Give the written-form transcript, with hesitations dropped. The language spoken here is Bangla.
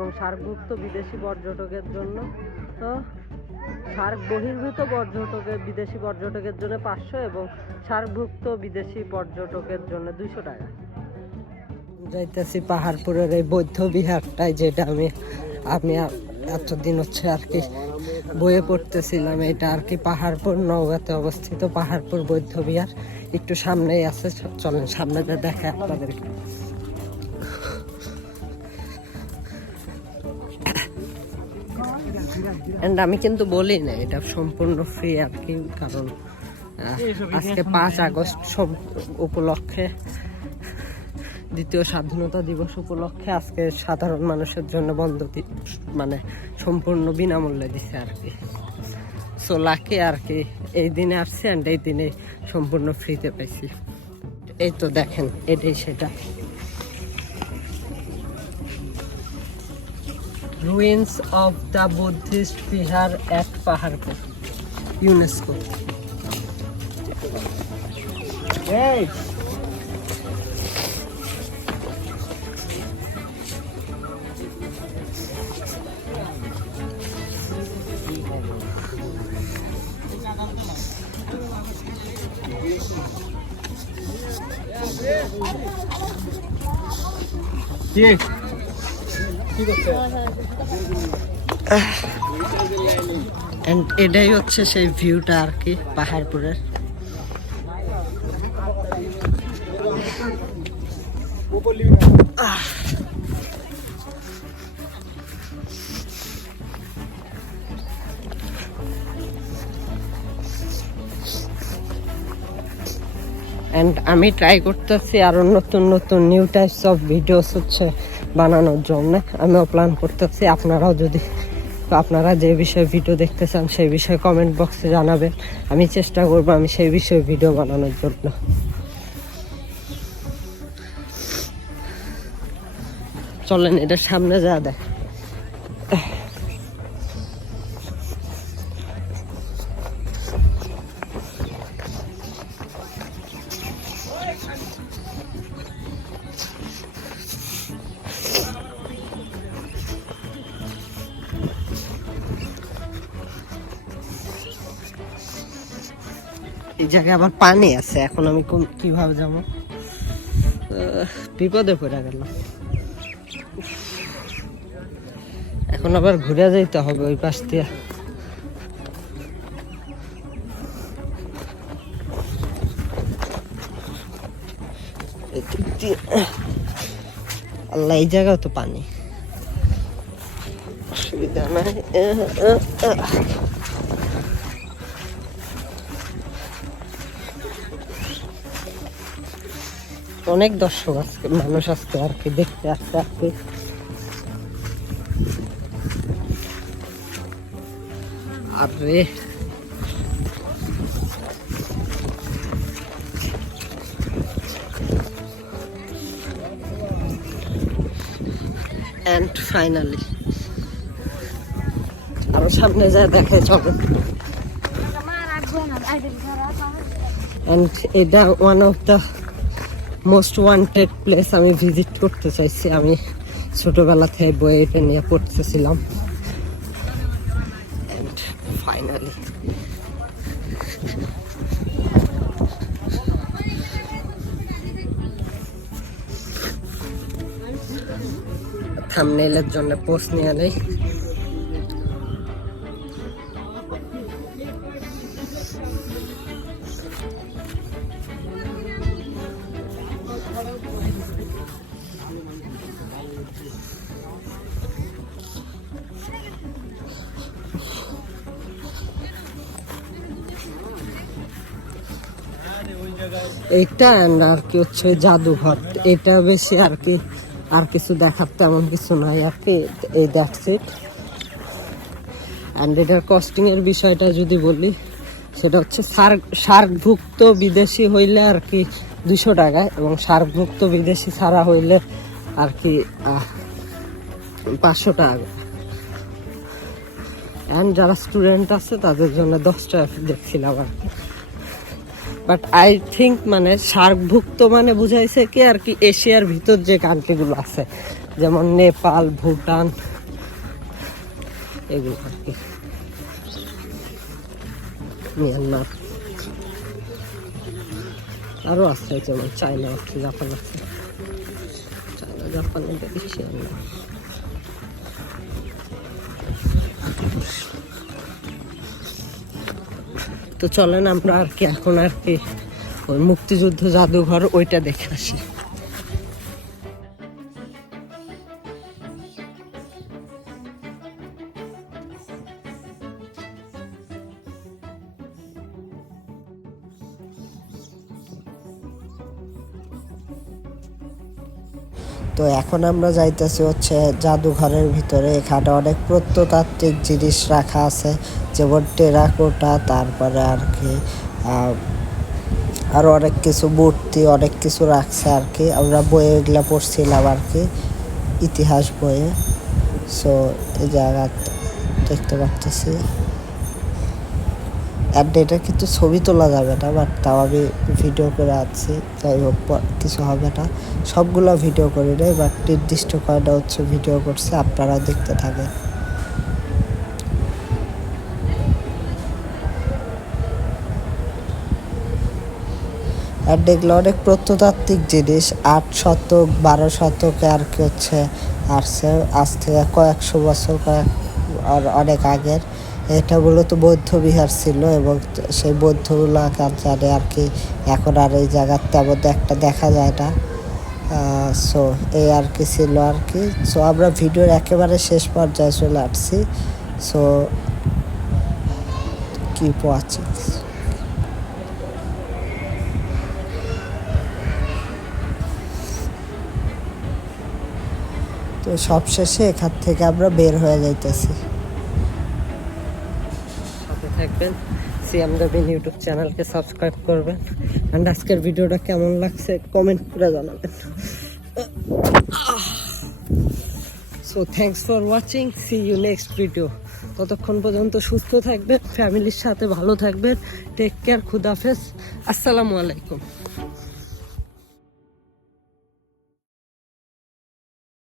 এবং সার্কভুক্ত বিদেশি পর্যটকের জন্য তো সার্ক বহির্ভূত বিদেশি পর্যটকের জন্য 500 এবং সার্কভুক্ত বিদেশি পর্যটকের জন্য 200 টাকা। যাইতেছি পাহাড়পুরের এই বৌদ্ধ বিহারটায়, যেটা আমি এতদিন হচ্ছে আর কি বইয়ে পড়তেছিলাম। এটা আর কি পাহাড়পুর নওগাঁতে অবস্থিত পাহাড়পুর বৌদ্ধ বিহার, একটু সামনেই আছে। চলেন সামনে যা দেখে আপনাদের। আমি কিন্তু বলি না এটা সম্পূর্ণ ফ্রি আর কি, কারণ আজকে 5 আগস্ট উপলক্ষে, দ্বিতীয় স্বাধীনতা দিবস উপলক্ষে আজকে সাধারণ মানুষের জন্য বন্ধ, মানে সম্পূর্ণ বিনামূল্যে দিছে আর কি। সো লাকি আর কি, এই দিনে আসছি অ্যান্ড এই দিনে সম্পূর্ণ ফ্রিতে পাইছি। এই তো দেখেন, এটাই সেটা, ruins of the Buddhist Bihar at Paharpur, UNESCO. এটাই হচ্ছে সেই ভিউটা আর কি পাহাড়পুরের। আমি ট্রাই করতেছি আরো নতুন নতুন নিউ টাইপস অফ ভিডিওস হচ্ছে বানানোর জন্য। আমিও প্ল্যান করতেছি, আপনারা যে বিষয়ে ভিডিও দেখতে চান সেই বিষয়ে কমেন্ট বক্সে জানাবেন। আমি চেষ্টা করবো আমি সেই বিষয়ে ভিডিও বানানোর জন্য। চলেন এটা সামনে যা দেখ। এই জায়গায় আবার পানি আছে, এখন আমি কিভাবে যাবো, বিপদে পড়ে গেল। এখন আবার ঘুরে যাইতে হবে ওই পাশ দিয়ে। আল্লাহ, এই জায়গাও তো পানি, অসুবিধা নাই। অনেক দর্শক আজকে, মানুষ আজকে আর কি দেখতে আসছে আর কি। আরে এন্ড ফাইনালি আরো সামনে যায় দেখে চলো। এন্ড এটা one of the most wanted place আমি ভিজিট করতে চাইছি। আমি ছোটবেলা থেকে বই এটা নিয়ে পড়তেছিলাম। এন্ড ফাইনালি থাম্বনেইলের জন্য পোস্ট নিয়ে নেই। এইটা আর কি হচ্ছে জাদুঘর। এটা বেশি আর কি, আর কিছু দেখার তেমন কিছু নাই আর কি। এই দ্যাটস ইট। অ্যান্ড এটার কস্টিং এর বিষয়টা যদি বলি, সেটা হচ্ছে সার্কভুক্ত বিদেশি হইলে আর কি 200 টাকা, এবং সার্কভুক্ত বিদেশি ছাড়া হইলে আর কি 500 টাকা। অ্যান্ড যারা স্টুডেন্ট আছে তাদের জন্য 10 টাকা দেখছিলাম আর কি। বাট আই থিঙ্ক মানে সার্কভুক্ত মানে বুঝাইছে কি আর কি, এশিয়ার ভিতর যে কান্ট্রিগুলো আছে, যেমন নেপাল, ভুটান, এগুলো আর কি। মিয়ানমার আরও আছে, যেমন চায়না আছে, জাপান আছে। চায়না জাপানে দেখছি আমরা। তো চলেন আমরা আর কি এখন আর কি ওই মুক্তিযুদ্ধ জাদুঘর ওইটা দেখে আসি। তো এখন আমরা যাইতেছি হচ্ছে জাদুঘরের ভিতরে। এখানে অনেক প্রত্নতাত্ত্বিক জিনিস রাখা আছে, যেমন টেরাকোটা, তারপরে আর কি আরও অনেক কিছু মূর্তি, অনেক কিছু রাখছে আর কি। আমরা বইয়ে এগুলা পড়ছিলাম আর কি, ইতিহাস বইয়ে। সো এই জায়গা দেখতে পাচ্ছি। আর এটা কিন্তু ছবি তোলা যাবে না, বাট তাও আমি ভিডিও করে আছি। যাই হোক, কিছু হবে না, সবগুলো ভিডিও করি নাই, বাট নির্দিষ্ট কয়টা হচ্ছে ভিডিও করছে, আপনারা দেখতে থাকেন। আর দেখলে অনেক প্রত্নতাত্ত্বিক জিনিস 8 শতক 12 শতকে আর কি হচ্ছে আসছে, আজ থেকে কয়েকশো বছর, আর অনেক আগের। এটা মূলত বৌদ্ধ বিহার ছিল, এবং সেই বৌদ্ধগুলো জানে আর কি এখন আর এই জায়গার তেমন একটা দেখা যায় না। সো এই আর কি ছিল আর কি। সো আমরা ভিডিওর একেবারে শেষ পর্যায়ে চলে আসছি। So keep watching. তো সবশেষে এখান থেকে আমরা বের হয়ে যাইতেছি। সাথে থাকবেন, সিএমডব্লিউ ইউটিউব চ্যানেলকে সাবস্ক্রাইব করবেন। অ্যান্ড আজকের ভিডিওটা কেমন লাগছে কমেন্ট করে জানাবেন। So thanks for watching, see you next video. ততক্ষণ পর্যন্ত সুস্থ থাকবেন, ফ্যামিলির সাথে ভালো থাকবেন। টেক কেয়ার, খুদাফেজ, আসসালামু আলাইকুম।